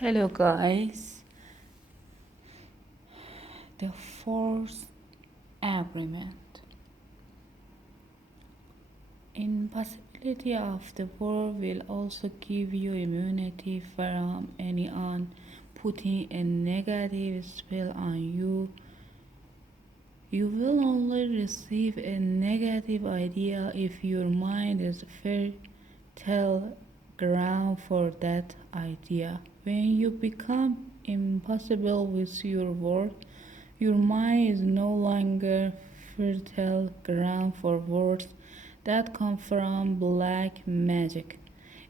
Hello, guys. The fourth agreement. Impossibility of the world will also give you immunity from anyone putting a negative spell on you. You will only receive a negative idea if your mind is fertile ground for that idea. When you become impossible with your word, your mind is no longer fertile ground for words that come from black magic.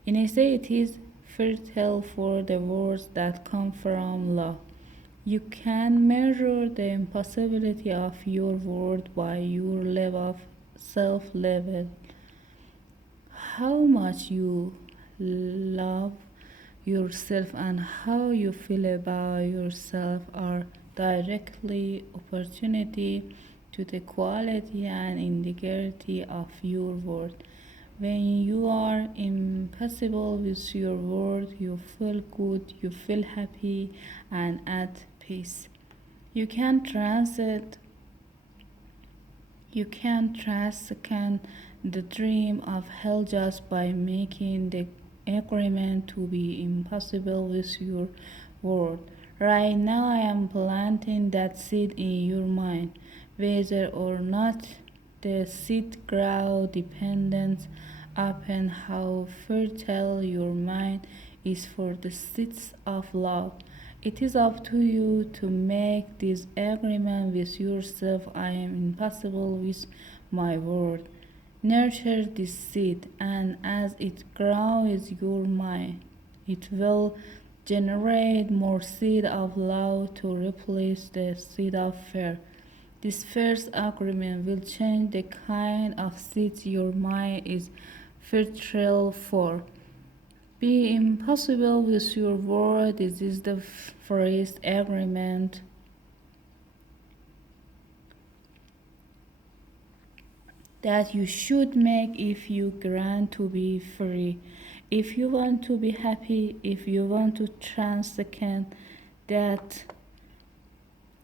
Instead, it is fertile for the words that come from love. You can measure the impossibility of your word by your level of self level. How much you love yourself and how you feel about yourself are directly opportunity to the quality and integrity of your word. When you are impossible with your word, you feel good, you feel happy and at peace. You can transit you can transcend the dream of hell just by making the agreement to be impossible with your word. Right now, I am planting that seed in your mind. Whether or not the seed grows depends upon how fertile your mind is for the seeds of love. It is up to you to make this agreement with yourself. I am impossible with my word. Nurture this seed, and as it grows your mind, it will generate more seed of love to replace the seed of fear. This first agreement will change the kind of seeds your mind is fertile for. Be impossible with your word. This is the first agreement that you should make if you grant to be free. If you want to be happy, if you want to transcend that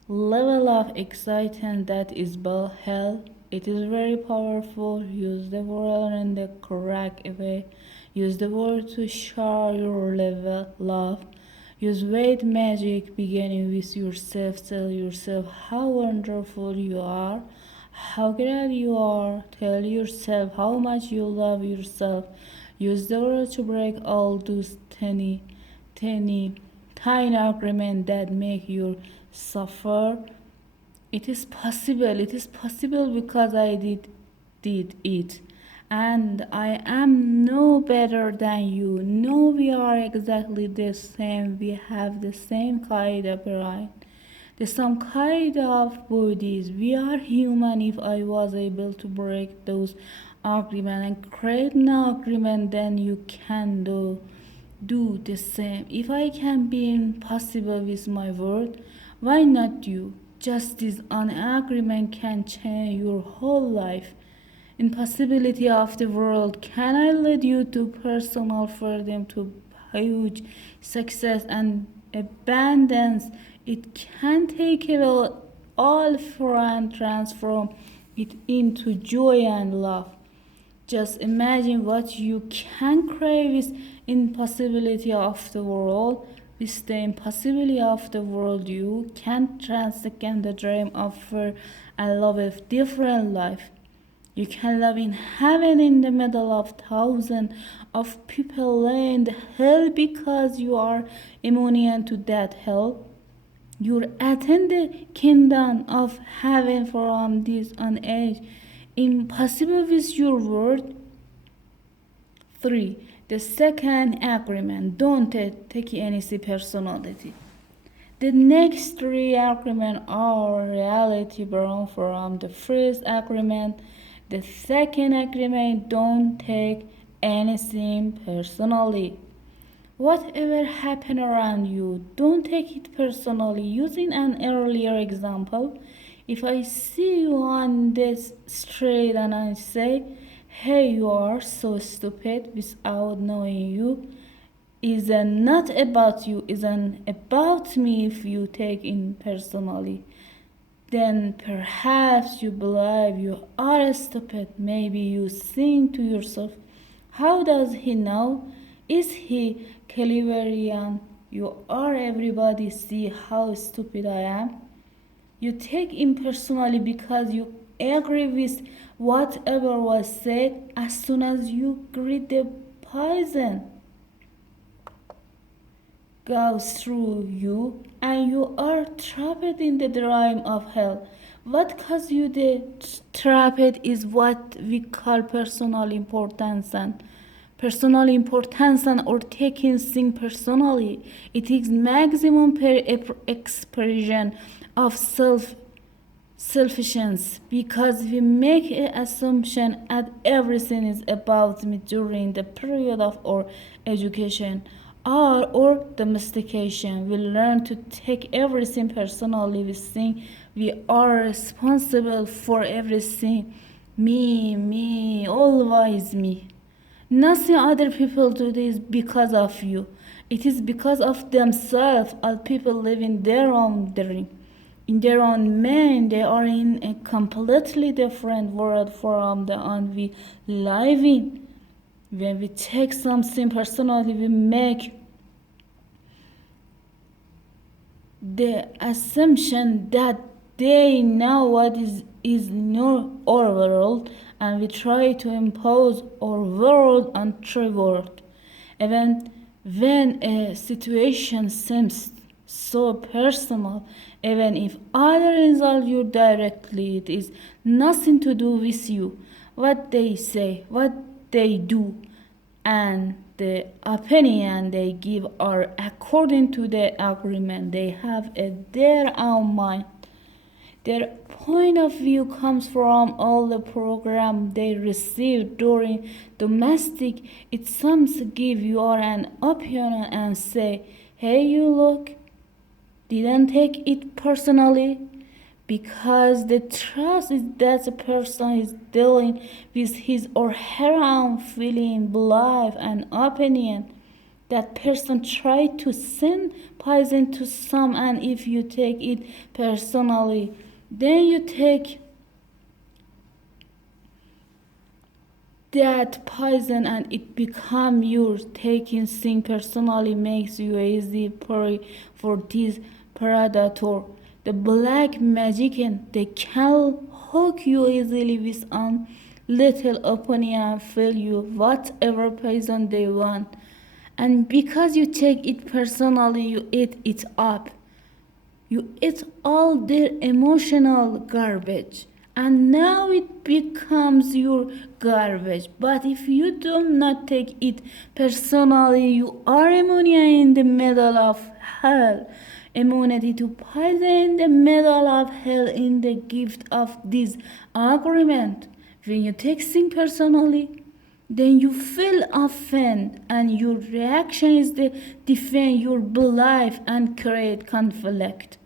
level of excitement that is about hell, it is very powerful. Use the word in the correct way. Use the word to share your level love. Use weight magic beginning with yourself. Tell yourself how wonderful you are, how great you are. Tell yourself how much you love yourself. Use the word to break all those tiny agreements that make you suffer. It is possible. It is possible because I did it. And I am no better than you. No, we are exactly the same. We have the same kind of brain, the same kind of bodies. We are human. If I was able to break those agreements and create an agreement, then you can do the same. If I can be impossible with my word, why not you? Just this an agreement can change your whole life. Impossibility of the world can I lead you to personal freedom, to huge success and abundance. It can take away all fear and transform it into joy and love. Just imagine what you can crave with impossibility of the world. With the impossibility of the world, you can transcend the dream of fear and love a different life. You can live in heaven in the middle of thousands of people in hell because you are immune to that hell. You attend the kingdom of heaven from this on age. Impossible with your word. 3. The second agreement. Don't take any personality. The next three agreements are reality born from the first agreement. The second agreement, don't take anything personally. Whatever happened around you, don't take it personally. Using an earlier example, if I see you on this street and I say, hey, you are so stupid without knowing you, isn't not about you, isn't about me. If you take in personally, then perhaps you believe you are stupid. Maybe you think to yourself, how does he know? Is he Calivarian? You are everybody see how stupid I am. You take impersonally because you agree with whatever was said. As soon as you greet the poison goes through you and you are trapped in the rime of hell. What causes you the trapped is what we call personal importance and or taking things personally. It is maximum expression of selfishness because we make an assumption that everything is about me during the period of our education or domestication. We learn to take everything personally. We think we are responsible for everything. Me, always me. Nothing other people do this because of you. It is because of themselves. All people live in their own dream. In their own mind, they are in a completely different world from the one we live in. When we take something personally, we make the assumption that they know what is in our world, and we try to impose our world on their world. Even when a situation seems so personal, even if others insult you directly, it is nothing to do with you. What they say, what they do, and the opinion they give are according to the agreement they have in their own mind. Their point of view comes from all the program they received during domestic. It seems give you an opinion and say, hey, you look, didn't take it personally, because the trust is that the person is dealing with his or her own feeling, belief, and opinion. That person tried to send poison to some, and if you take it personally, then you take that poison and it become yours. Taking thing personally makes you easy prey for this predator. The black magician, they can hook you easily with a little opinion and fill you whatever poison they want. And because you take it personally, you eat it up. You eat all their emotional garbage. And now it becomes your garbage. But if you do not take it personally, you are ammonia in the middle of hell. Immunity to poison in the middle of hell in the gift of this agreement. When you take things personally, then you feel offended and your reaction is to defend your belief and create conflict.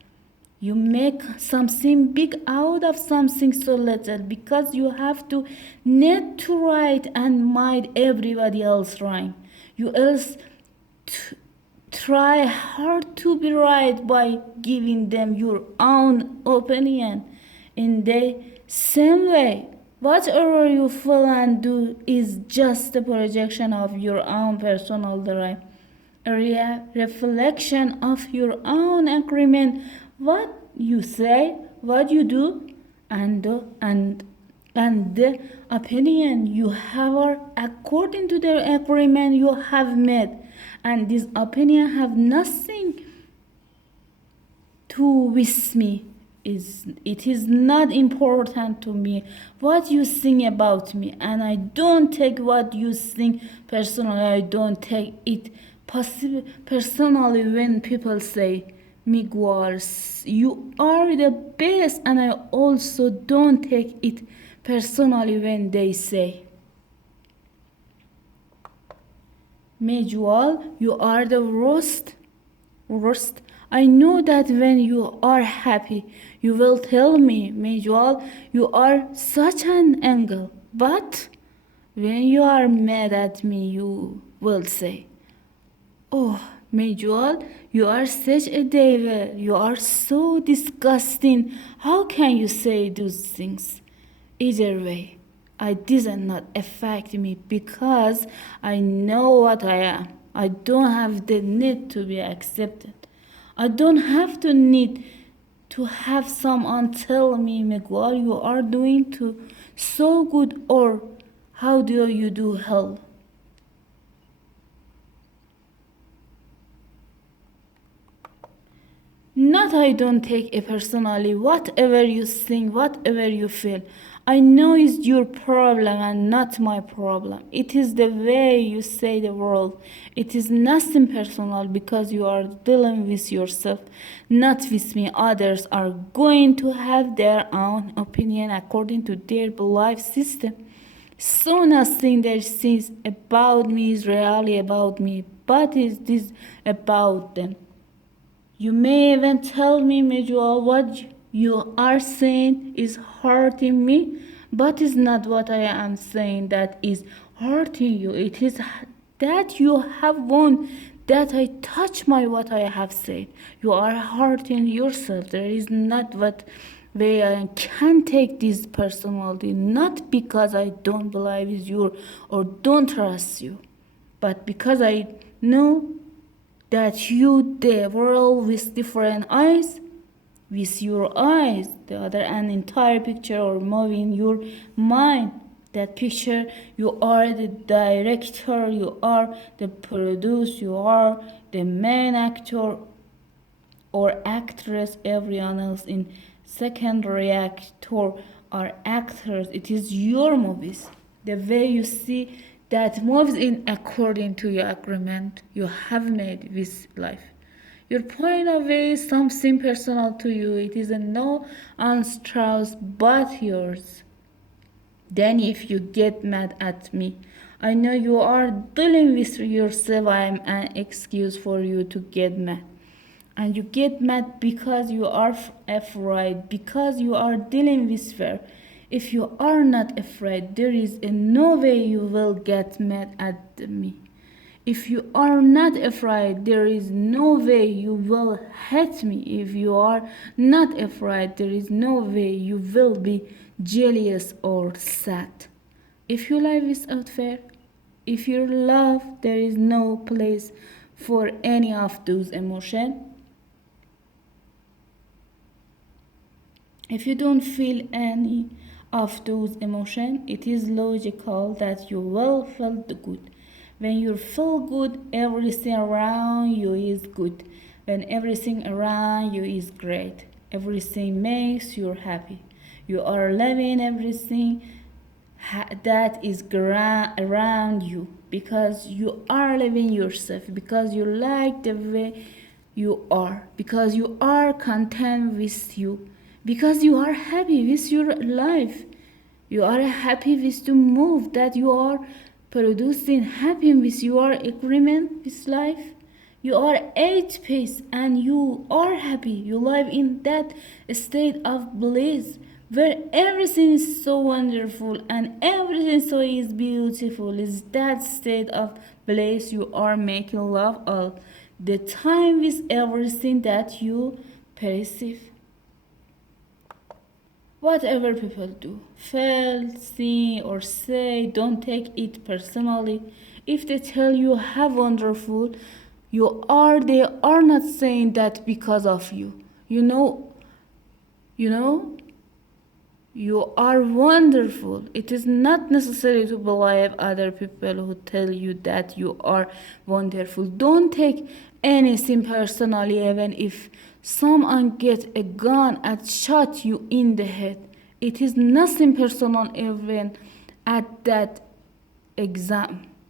You make something big out of something so little because you have to need to right and mind everybody else right. You else try hard to be right by giving them your own opinion. In the same way, whatever you feel and do is just a projection of your own personal drive, a reflection of your own agreement. What you say, what you do, and the opinion you have are according to the agreement you have made, and this opinion have nothing to with me. It is not important to me what you think about me, and I don't take what you think personally. I don't take it personally when people say, Miguel, you are the best, and I also don't take it personally when they say, Miguel, you are the worst. I know that when you are happy, you will tell me, Miguel, you are such an angel. But when you are mad at me, you will say, Oh, Majual, you are such a devil. You are so disgusting. How can you say those things? Either way, it does not affect me because I know what I am. I don't have the need to be accepted. I don't have to need to have someone tell me, Miguel, you are doing to so good, or how do you do hell? Not I don't take it personally. Whatever you think, whatever you feel, I know is your problem and not my problem. It is the way you say the world. It is nothing personal because you are dealing with yourself, not with me. Others are going to have their own opinion according to their belief system. So nothing they say about me is really about me, but it is about them. You may even tell me, Majua, what you are saying is hurting me, but it's not what I am saying that is hurting you. It is that you have won, that I touch my what I have said. You are hurting yourself. There is not what way I can take this personality, not because I don't believe in you or don't trust you, but because I know that you the world with different eyes, with your eyes, the other an entire picture or movie in your mind. That picture, you are the director, you are the producer, you are the main actor or actress. Everyone else in secondary actor or actors. It is your movies. The way you see that moves in according to your agreement you have made with life. Your point of view is something personal to you. It is a no one's but yours. Then if you get mad at me, I know you are dealing with yourself. I am an excuse for you to get mad. And you get mad because you are afraid, because you are dealing with fear. If you are not afraid, there is no way you will get mad at me. If you are not afraid, there is no way you will hate me. If you are not afraid, there is no way you will be jealous or sad. If you live without fear, if you love, there is no place for any of those emotions. If you don't feel any of those emotions, it is logical that you will feel good. When you feel good, everything around you is good. When everything around you is great, everything makes you happy. You are loving everything that is around you because you are loving yourself, because you like the way you are, because you are content with you, because you are happy with your life. You are happy with the move that you are producing, happy with your agreement with life. You are at peace and you are happy. You live in that state of bliss where everything is so wonderful and everything so is beautiful. Is that state of bliss you are making love all the time with everything that you perceive. Whatever people do, feel, see, or say, don't take it personally. If they tell you how wonderful you are, they are not saying that because of you. You know, you are wonderful. It is not necessary to believe other people who tell you that you are wonderful. Don't take anything personally, even if someone gets a gun and shot you in the head. It is nothing personal even at that extreme.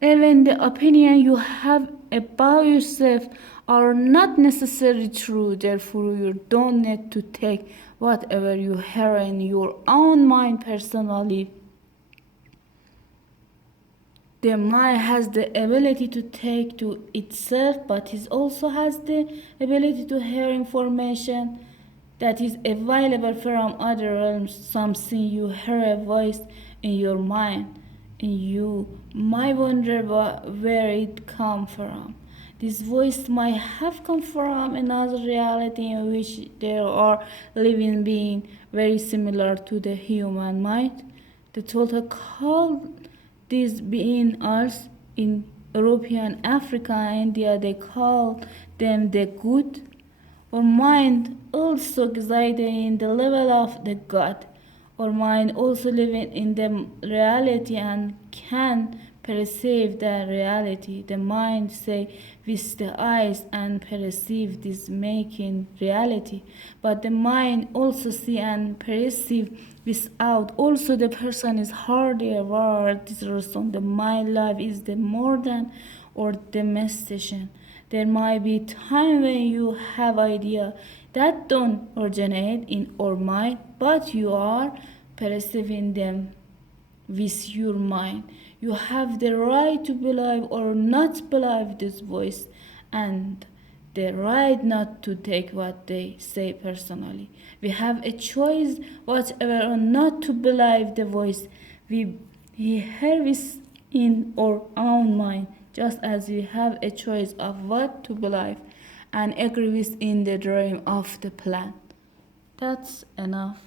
Even the opinion you have about yourself are not necessarily true. Therefore, you don't need to take whatever you hear in your own mind personally. The mind has the ability to take to itself, but it also has the ability to hear information that is available from other realms. Something you hear a voice in your mind. in you. My wonder where it come from. This voice might have come from another reality in which there are living beings very similar to the human mind. The Toltec called these beings us in European Africa, India. They call them the good or mind also excited in the level of the God, or mind also living in the reality and can perceive the reality. The mind say with the eyes and perceive this making reality, but the mind also see and perceive without. Also the person is hardly aware this reason. The mind life is the more than or domestication. There might be time when you have idea that don't originate in our mind, but you are perceiving them with your mind. You have the right to believe or not believe this voice, and the right not to take what they say personally. We have a choice whatever or not to believe the voice we hear in our own mind, just as we have a choice of what to believe and agree with in the dream of the plan. That's enough.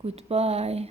Goodbye.